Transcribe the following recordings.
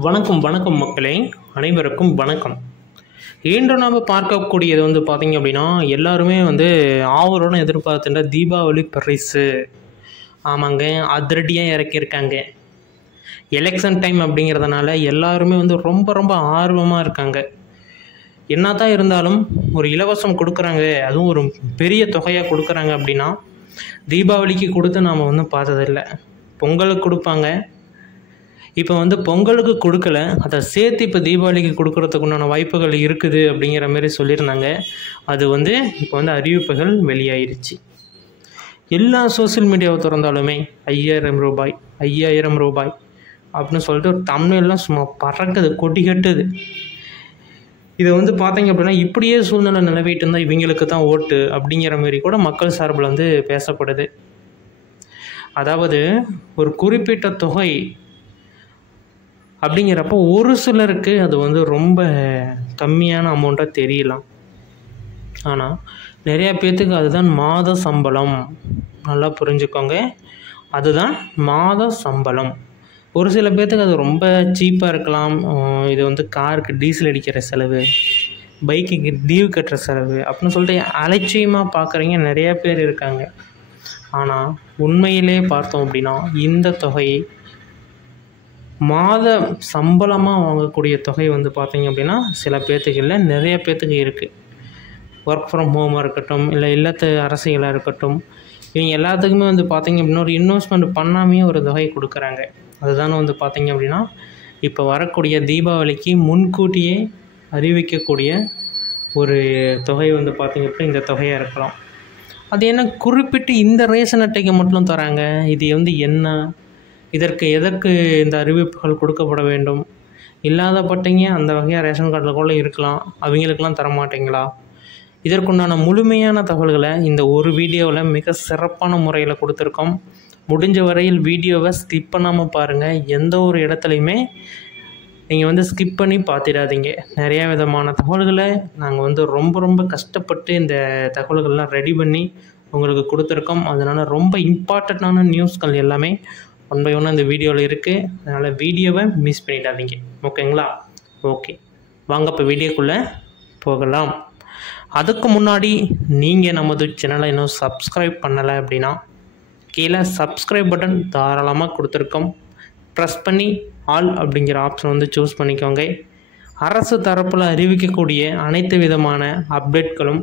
வணக்கம் வணக்கம் மக்களே, அனைவருக்கும் வணக்கம். இன்று நாம் பார்க்கக்கூடியது பார்த்தீங்க அப்படின்னா, எல்லாருமே ஆவலுடன் எதிர்பார்த்துட்ட தீபாவளி பரிசு. ஆமாங்க, அதிரடியாக இறக்கியிருக்காங்க. எலெக்ஷன் டைம் அப்படிங்கிறதுனால எல்லாருமே ரொம்ப ரொம்ப ஆர்வமாக இருக்காங்க. என்னதான் இருந்தாலும் ஒரு இலவசம் கொடுக்குறாங்க, அதுவும் ஒரு பெரிய தொகையாக கொடுக்குறாங்க அப்படின்னா தீபாவளிக்கு கொடுத்து நாம் பார்த்ததில்லை. பொங்கலுக்கு கொடுப்பாங்க. இப்போ பொங்கலுக்கு கொடுக்கல, அதை சேர்த்து இப்போ தீபாவளிக்கு கொடுக்கறதுக்கு உண்டான வாய்ப்புகள் இருக்குது அப்படிங்கிற மாதிரி சொல்லியிருந்தாங்க. அது இப்போ அறிவிப்புகள் வெளியாயிருச்சு. எல்லா சோசியல் மீடியாவை திறந்தாலுமே 5000 ரூபாய் 5000 ரூபாய் அப்படின்னு சொல்லிட்டு ஒரு தமிழ்லாம் சும்மா பறக்குது, கொடி கட்டுது. இதை பார்த்தீங்க அப்படின்னா, இப்படியே சூழ்நிலை நிலவிட்டு இருந்தால் இவங்களுக்கு தான் ஓட்டு அப்படிங்கிற மாதிரி கூட மக்கள் சார்பில் பேசப்படுது. அதாவது ஒரு குறிப்பிட்ட தொகை அப்படிங்கிறப்போ ஒரு சிலருக்கு அது ரொம்ப கம்மியான அமௌண்ட்டாக தெரியலாம். ஆனால் நிறையா பேர்த்துக்கு அதுதான் மாத சம்பளம். நல்லா புரிஞ்சுக்கோங்க, அதுதான் மாத சம்பளம். ஒரு சில பேர்த்துக்கு அது ரொம்ப சீப்பாக இருக்கலாம். இது காருக்கு டீசல் அடிக்கிற செலவு, பைக்குக்கு டியூ கட்டுற செலவு அப்படின்னு சொல்லிட்டு அலட்சியமாக பார்க்குறீங்க நிறையா பேர் இருக்காங்க. ஆனால் உண்மையிலே பார்த்தோம் அப்படின்னா இந்த தொகையை மாத சம்பளமாக வாங்கக்கூடிய தொகை பார்த்தீங்க அப்படின்னா சில பேர்த்துக்கு இல்லை, நிறைய பேர்த்துக்கு இருக்குது. ஒர்க் ஃப்ரம் ஹோமாக இருக்கட்டும், இல்லை இல்லத்து அரசியலாக இருக்கட்டும், இவங்க எல்லாத்துக்குமே பார்த்தீங்க அப்படின்னா ஒரு இன்வெஸ்ட்மெண்ட் பண்ணாமையே ஒரு தொகை கொடுக்குறாங்க. அதுதான் பார்த்தீங்க அப்படின்னா இப்போ வரக்கூடிய தீபாவளிக்கு முன்கூட்டியே அறிவிக்கக்கூடிய ஒரு தொகை பார்த்தீங்க அப்படின்னா இந்த தொகையாக இருக்கலாம். அது என்ன குறிப்பிட்டு இந்த ரேஷன் அட்டைக்கு மட்டும் தராங்க? இது என்ன, இதற்கு எதற்கு இந்த அறிவிப்புகள் கொடுக்கப்பட வேண்டும்? இல்லாதப்பட்டீங்க அந்த வகையாக ரேஷன் கார்டில் கூட இருக்கலாம், அவங்களுக்கெல்லாம் தரமாட்டிங்களா? இதற்குண்டான முழுமையான தகவல்களை இந்த ஒரு வீடியோவில் மிக சிறப்பான முறையில் கொடுத்துருக்கோம். முடிஞ்ச வரையில் வீடியோவை ஸ்கிப் பண்ணாமல் பாருங்கள். எந்த ஒரு இடத்துலையுமே நீங்கள் ஸ்கிப் பண்ணி பார்த்துடாதீங்க. நிறையா விதமான தகவல்களை நாங்கள் ரொம்ப ரொம்ப கஷ்டப்பட்டு இந்த தகவல்கள்லாம் ரெடி பண்ணி உங்களுக்கு கொடுத்துருக்கோம். அதனால் ரொம்ப இம்பார்ட்டண்ட்டான நியூஸ்கள் எல்லாமே ஒன் பை ஒன் அந்த வீடியோவில் இருக்குது. அதனால் வீடியோவை மிஸ் பண்ணிடாதீங்க, ஓகேங்களா? ஓகே, வாங்க இப்போ வீடியோக்குள்ளே போகலாம். அதுக்கு முன்னாடி நீங்கள் நமது சேனலை இன்னும் சப்ஸ்கிரைப் பண்ணலை அப்படின்னா கீழே சப்ஸ்கிரைப் பட்டன் தாராளமாக கொடுத்துருக்கோம். ப்ரெஸ் பண்ணி ஆல் அப்படிங்கிற ஆப்ஷன் சூஸ் பண்ணிக்கோங்க. அரசு தரப்பில் அறிவிக்கக்கூடிய அனைத்து விதமான அப்டேட்களும்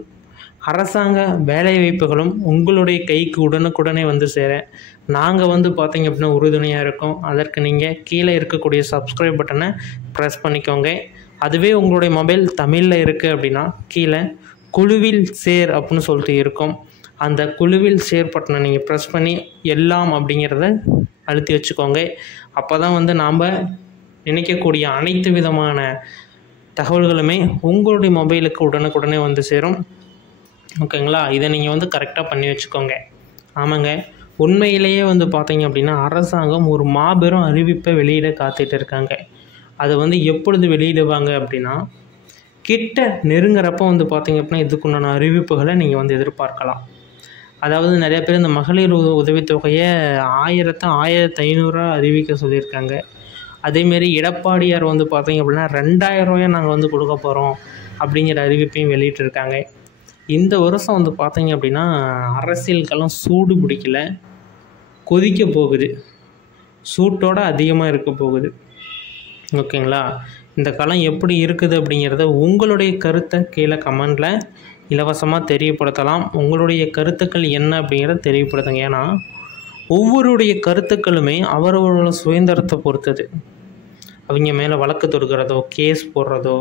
அரசாங்க வேலைவாய்ப்புகளும் உங்களுடைய கைக்கு உடனுக்குடனே சேர நாங்கள் பார்த்தீங்க அப்படின்னா உறுதுணையாக இருக்கோம். அதற்கு நீங்கள் கீழே இருக்கக்கூடிய சப்ஸ்கிரைப் பட்டனை ப்ரெஸ் பண்ணிக்கோங்க. அதுவே உங்களுடைய மொபைல் தமிழில் இருக்குது அப்படின்னா கீழே குழுவில் சேர் அப்படின்னு சொல்லிட்டு இருக்கும். அந்த குழுவில் சேர் பட்டனை நீங்கள் ப்ரெஸ் பண்ணி எல்லாம் அப்படிங்கிறத அழுத்தி வச்சுக்கோங்க. அப்போ தான் நாம் நினைக்கக்கூடிய அனைத்து விதமான தகவல்களுமே உங்களுடைய மொபைலுக்கு உடனுக்குடனே சேரும், ஓகேங்களா? இதை நீங்கள் கரெக்டாக பண்ணி வச்சுக்கோங்க. ஆமாங்க, உண்மையிலேயே பார்த்தீங்க அப்படின்னா அரசாங்கம் ஒரு மாபெரும் அறிவிப்பை வெளியிட காத்துட்டு இருக்காங்க. அதை எப்பொழுது வெளியிடுவாங்க அப்படின்னா கிட்ட நெருங்குறப்போ பார்த்தீங்க அப்படின்னா இதுக்குண்டான அறிவிப்புகளை நீங்கள் எதிர்பார்க்கலாம். அதாவது நிறைய பேர் இந்த மகளிர் உதவித்தொகையை 1500 அறிவிக்க சொல்லியிருக்காங்க. அதேமாரி எடப்பாடியார் பார்த்தீங்க அப்படின்னா 2000 ரூபாயை நாங்கள் கொடுக்க போகிறோம் அப்படிங்கிற அறிவிப்பையும் வெளியிட்டிருக்காங்க. இந்த வருஷம் பார்த்தீங்க அப்படின்னா அரசியலுக்கெல்லாம் சூடு பிடிக்கல, கொதிக்க போகுது, சூட்டோடு அதிகமாக இருக்க போகுது, ஓகேங்களா? இந்த காலம் எப்படி இருக்குது அப்படிங்கிறத உங்களுடைய கருத்தை கீழே கமெண்டில் இலவசமாக தெரியப்படுத்தலாம். உங்களுடைய கருத்துக்கள் என்ன அப்படிங்கிறத தெரியப்படுத்துங்க. ஏன்னா ஒவ்வொருடைய கருத்துக்களுமே அவரவர்களோட சுதந்திரத்தை பொறுத்தது. அவங்க மேலே வழக்கு தொடுக்கிறதோ, கேஸ் போடுறதோ,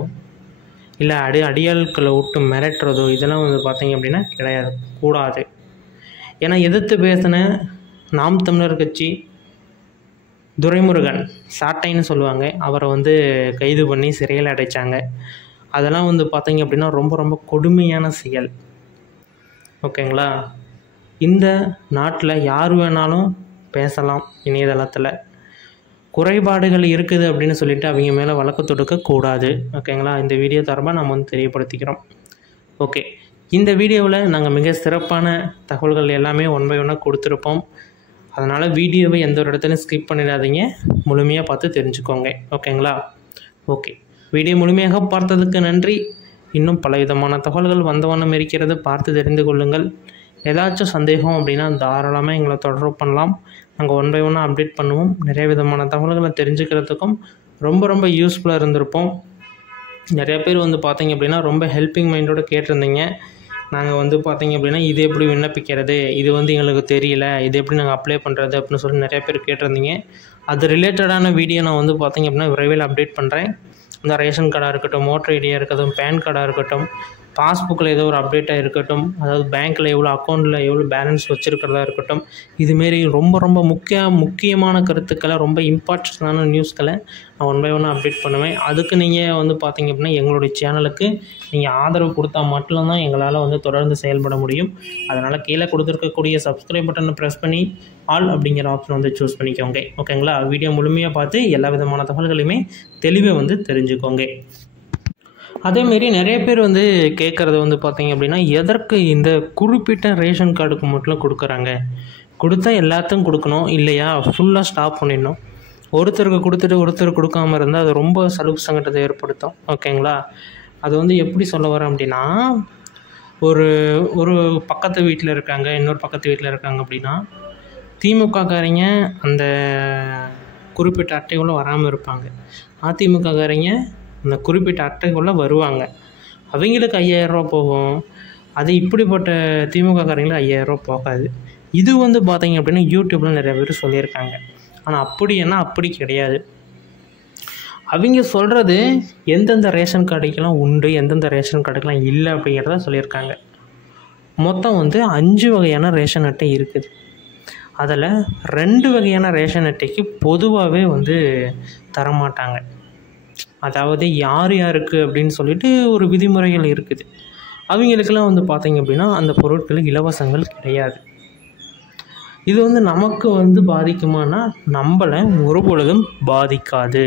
இல்லை அடியாட்களை விட்டு மிரட்டுறதோ இதெல்லாம் பார்த்தீங்க அப்படின்னா கிடையாது, கூடாது. ஏன்னா எதிர்த்து பேசின நாம் தமிழர் கட்சி துரைமுருகன், சாட்டைன்னு சொல்லுவாங்க, அவரை கைது பண்ணி சிறையில் அடைச்சாங்க. அதெல்லாம் பார்த்தீங்க அப்படின்னா ரொம்ப ரொம்ப கொடுமையான செயல், ஓகேங்களா? இந்த நாட்டில் யார் வேணாலும் பேசலாம், இணையதளத்தில் குறைபாடுகள் இருக்குது அப்படின்னு சொல்லிட்டு அவங்க மேலே வழக்கு தொடுக்கக்கூடாது, ஓகேங்களா? இந்த வீடியோ தரமாக நம்ம தெரியப்படுத்திக்கிறோம். ஓகே, இந்த வீடியோவில் நாங்கள் மிக சிறப்பான தகவல்கள் எல்லாமே ஒன் பை ஒன்னாக கொடுத்துருப்போம். அதனால் வீடியோவை எந்த ஒரு இடத்துலையும் ஸ்கிப் பண்ணிடாதீங்க, முழுமையாக பார்த்து தெரிஞ்சுக்கோங்க. ஓகேங்களா? ஓகே, வீடியோ முழுமையாக பார்த்ததுக்கு நன்றி. இன்னும் பலவிதமான தகவல்கள் வந்த வண்ணம் இருக்கிறது, பார்த்து தெரிந்து கொள்ளுங்கள். ஏதாச்சும் சந்தேகம் அப்படின்னா தாராளமாக எங்களை தொடர்பு பண்ணலாம். நாங்கள் ஒன் பை ஒன்னாக அப்டேட் பண்ணுவோம். நிறைய விதமான தகவல்களை தெரிஞ்சுக்கிறதுக்கும் ரொம்ப யூஸ்ஃபுல்லாக இருந்திருப்போம். நிறைய பேர் வந்து பார்த்திங்க அப்படின்னா ரொம்ப ஹெல்ப்பிங் மைண்டோடு கேட்டிருந்தீங்க. நாங்கள் வந்து பார்த்திங்க அப்படின்னா இது எப்படி விண்ணப்பிக்கிறது, இது வந்து எங்களுக்கு தெரியல, இது எப்படி நாங்கள் அப்ளை பண்ணுறது அப்படின்னு சொல்லி நிறைய பேர் கேட்டிருந்தீங்க. அது ரிலேட்டடான வீடியோ நான் வந்து பார்த்திங்க அப்படின்னா விரைவில் அப்டேட் பண்ணுறேன். இந்த ரேஷன் கார்டாக இருக்கட்டும், ஓட்டர் ஐடியாக இருக்கட்டும், பேன் கார்டாக இருக்கட்டும், பாஸ்புக்கில் ஏதோ ஒரு அப்டேட்டாக இருக்கட்டும், அதாவது பேங்க்கில் எவ்வளோ அக்கௌண்ட்டில் எவ்வளோ பேலன்ஸ் வச்சுருக்கிறதா இருக்கட்டும், இதுமாரி ரொம்ப முக்கியமான கருத்துக்களை, ரொம்ப இம்பார்ட்டண்ட்டான நியூஸ்களை நான் ஒன் பை ஒன்னாக அப்டேட் பண்ணுவேன். அதுக்கு நீங்கள் வந்து பார்த்திங்க அப்படின்னா எங்களுடைய சேனலுக்கு நீங்கள் ஆதரவு கொடுத்தா மட்டும்தான் எங்களால் வந்து தொடர்ந்து செயல்பட முடியும். அதனால் கீழே கொடுத்துருக்கக்கூடிய சப்ஸ்கிரைப் பட்டனை ப்ரெஸ் பண்ணி ஆல் அப்படிங்கிற ஆப்ஷன் வந்து சூஸ் பண்ணிக்கோங்க. ஓகேங்களா? வீடியோ முழுமையாக பார்த்து எல்லா விதமான தகவல்களையுமே தெளிவாக வந்து தெரிஞ்சுக்கோங்க. அதேமாரி நிறைய பேர் வந்து கேட்குறது வந்து பார்த்திங்க அப்படின்னா எதற்கு இந்த குறிப்பிட்ட ரேஷன் கார்டுக்கு மட்டும் கொடுக்குறாங்க, கொடுத்தா எல்லாத்தையும் கொடுக்கணும் இல்லையா, ஃபுல்லாக ஸ்டாப் பண்ணிடணும். ஒருத்தருக்கு கொடுத்துட்டு ஒருத்தர் கொடுக்காமல் இருந்தால் அது ரொம்ப சலுப்பு சங்கடத்தை ஏற்படுத்தும். ஓகேங்களா? அது வந்து எப்படி சொல்ல வரேன் அப்படின்னா, ஒரு பக்கத்து வீட்டில் இருக்காங்க, இன்னொரு பக்கத்து வீட்டில் இருக்காங்க அப்படின்னா, திமுககாரங்க அந்த குறிப்பிட்ட அட்டைக்குள்ளே வராமல் இருப்பாங்க, அதிமுககாரங்க அந்த குறிப்பிட்ட அட்டைக்குள்ளே வருவாங்க. அவங்களுக்கு 5000 ரூபா போகும். அது இப்படிப்பட்ட திமுககாரங்களுக்கு 5000 ரூபா போகாது. இது வந்து பார்த்திங்க அப்படின்னா யூடியூப்பில் நிறைய பேர் சொல்லியிருக்காங்க. ஆனால் அப்படி கிடையாது. அவங்க சொல்கிறது எந்தெந்த ரேஷன் கார்டுக்கெல்லாம் உண்டு, எந்தெந்த ரேஷன் கார்டுக்கெல்லாம் இல்லை அப்படிங்கிறத சொல்லியிருக்காங்க. மொத்தம் வந்து 5 வகையான ரேஷன் அட்டை இருக்குது. அதில் 2 வகையான ரேஷன் அட்டைக்கு பொதுவாகவே வந்து தரமாட்டாங்க. அதாவது யாருக்கு அப்படின்னு சொல்லிட்டு ஒரு விதிமுறைகள் இருக்குது. அவங்களுக்கெல்லாம் வந்து பார்த்திங்க அப்படின்னா அந்த பொருட்களுக்கு இலவசங்கள் கிடையாது. இது வந்து நமக்கு வந்து பாதிக்குமானா நம்மளை ஒரு பொழுதும் பாதிக்காது.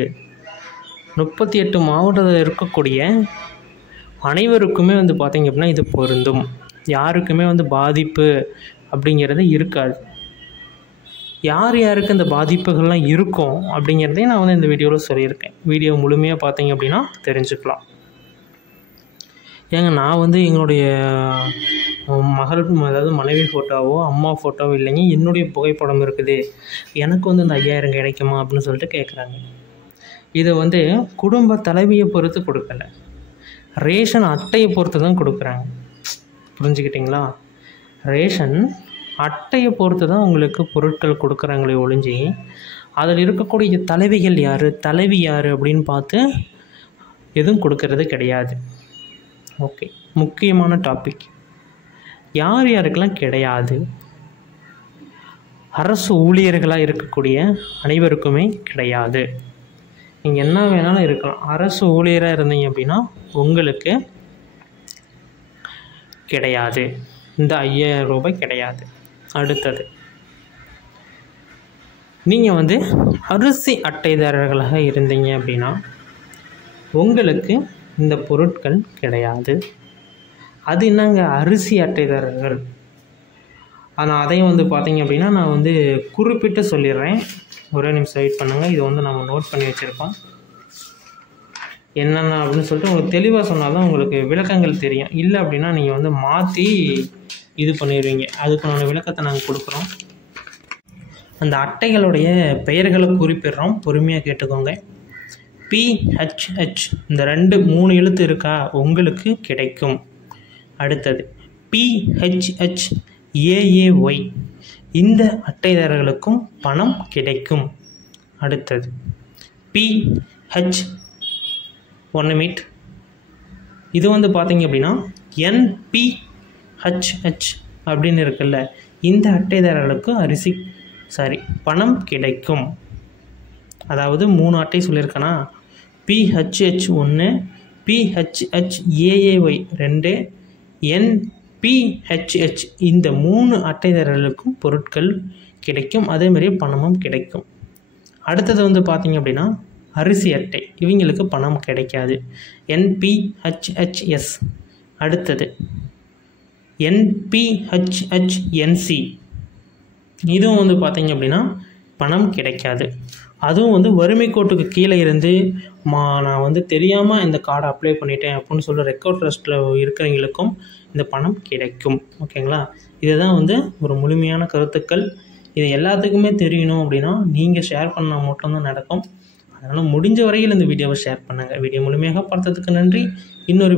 38 மாவட்டத்தில் இருக்கக்கூடிய அனைவருக்குமே வந்து பார்த்திங்க அப்படின்னா இது பொருந்தும். யாருக்குமே வந்து பாதிப்பு அப்படிங்கிறது இருக்காது. யாருக்கு இந்த பாதிப்புகள்லாம் இருக்கும் அப்படிங்கிறதையும் நான் வந்து இந்த வீடியோவில் சொல்லியிருக்கேன். வீடியோ முழுமையாக பார்த்தீங்க அப்படின்னா தெரிஞ்சுக்கலாம். நான் வந்து எங்களுடைய மகள், அதாவது மனைவி ஃபோட்டோவோ அம்மா ஃபோட்டோவோ இல்லைங்க, என்னுடைய புகைப்படம் இருக்குது, எனக்கு வந்து இந்த 5000 கிடைக்குமா அப்படின்னு சொல்லிட்டு கேட்குறாங்க. இதை வந்து குடும்ப தலைவியை பொறுத்து கொடுக்கல, ரேஷன் அட்டையை பொறுத்து தான் கொடுக்குறாங்க. புரிஞ்சுக்கிட்டிங்களா? ரேஷன் அட்டையை பொறுத்து தான் உங்களுக்கு பொருட்கள் கொடுக்குறாங்களே ஒழிஞ்சி அதில் இருக்கக்கூடிய தலைவிகள் யார், தலைவி யார் அப்படின்னு பார்த்து எதுவும் கொடுக்கறது கிடையாது. ஓகே, முக்கியமான டாபிக். யாருக்கெல்லாம் கிடையாது, அரசு ஊழியர்களாக இருக்கக்கூடிய அனைவருக்குமே கிடையாது. நீங்கள் என்ன வேணாலும் இருக்கலாம், அரசு ஊழியராக இருந்தீங்க அப்படின்னா உங்களுக்கு கிடையாது, இந்த 5000 ரூபாய் கிடையாது. அடுத்தது, நீங்கள் வந்து அரிசி அட்டைதாரர்களாக இருந்தீங்க அப்படின்னா உங்களுக்கு இந்த பொருட்கள் கிடையாது. அது என்னங்க அரிசி அட்டைதாரர்கள்? ஆனால் அதையும் வந்து பார்த்திங்க அப்படின்னா நான் வந்து குறிப்பிட்டு சொல்லிடுறேன். ஒரே நிமிஷம் வெயிட் பண்ணுங்கள். இது வந்து நம்ம நோட் பண்ணி வச்சுருக்கோம். என்னென்ன அப்படின்னு சொல்லிட்டு உங்களுக்கு தெளிவாக சொன்னால் தான் உங்களுக்கு விளக்கங்கள் தெரியும். இல்லை அப்படின்னா நீங்கள் வந்து மாற்றி இது பண்ணிடுவீங்க. அதுக்கான விளக்கத்தை நாங்கள் கொடுக்குறோம். அந்த அட்டைகளுடைய பெயர்களை குறிப்பிடுறோம், பொறுமையாக கேட்டுக்கோங்க. PHH இந்த 3 எழுத்து இருக்கா, உங்களுக்கு கிடைக்கும். அடுத்தது PHH AAY இந்த அட்டைதாரர்களுக்கும் பணம் கிடைக்கும். அடுத்தது PH இது வந்து பார்த்திங்க அப்படின்னா NPHH அப்படின்னு இருக்குல்ல, இந்த அட்டைதாரர்களுக்கு பணம் கிடைக்கும். அதாவது 3 அட்டை சொல்லியிருக்கேன்னா, PHH 1, PHH AAY 2, NPHH இந்த 3 அட்டைதாரர்களுக்கும் பொருட்கள் கிடைக்கும். அதேமாதிரி பணமும் கிடைக்கும். அடுத்தது வந்து பார்த்திங்க அப்படின்னா அரிசி அட்டை, இவங்களுக்கு பணம் கிடைக்காது, NPHHS. அடுத்தது NPHHNC இதுவும் வந்து பார்த்திங்க அப்படின்னா பணம் கிடைக்காது. அதுவும் வந்து வறுமை கோட்டுக்கு கீழே இருந்து நான் வந்து தெரியாமல் இந்த கார்டை அப்ளை பண்ணிட்டேன் அப்படின்னு சொல்லி ரெக்கார்ட் லிஸ்ட்டில் இருக்கிறவங்களுக்கும் இந்த பணம் கிடைக்கும். ஓகேங்களா? இதுதான் வந்து ஒரு முழுமையான கருத்துக்கள். இது எல்லாத்துக்குமே தெரியணும் அப்படின்னா நீங்கள் ஷேர் பண்ணால் மட்டும்தான் நடக்கும். அதனால் முடிஞ்ச வரையில் இந்த வீடியோவை ஷேர் பண்ணுங்கள். வீடியோ முழுமையாக பார்த்ததுக்கு நன்றி. இன்னொரு